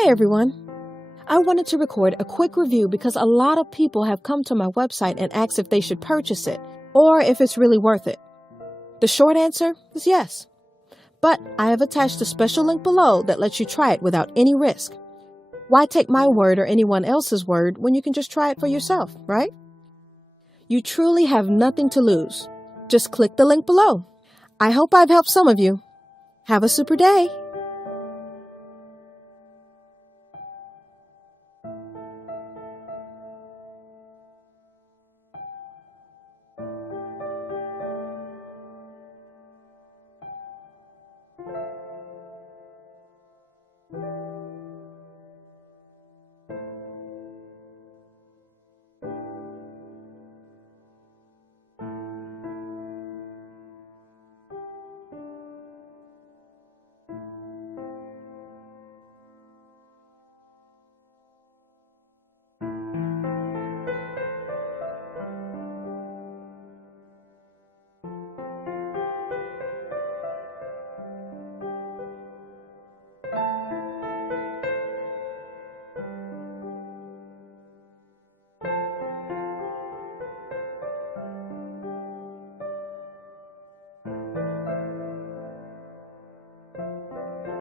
Hey everyone! I wanted to record a quick review because a lot of people have come to my website and asked if they should purchase it or if it's really worth it. The short answer is yes. But I have attached a special link below that lets you try it without any risk. Why take my word or anyone else's word when you can just try it for yourself, right? You truly have nothing to lose. Just click the link below. I hope I've helped some of you. Have a super day!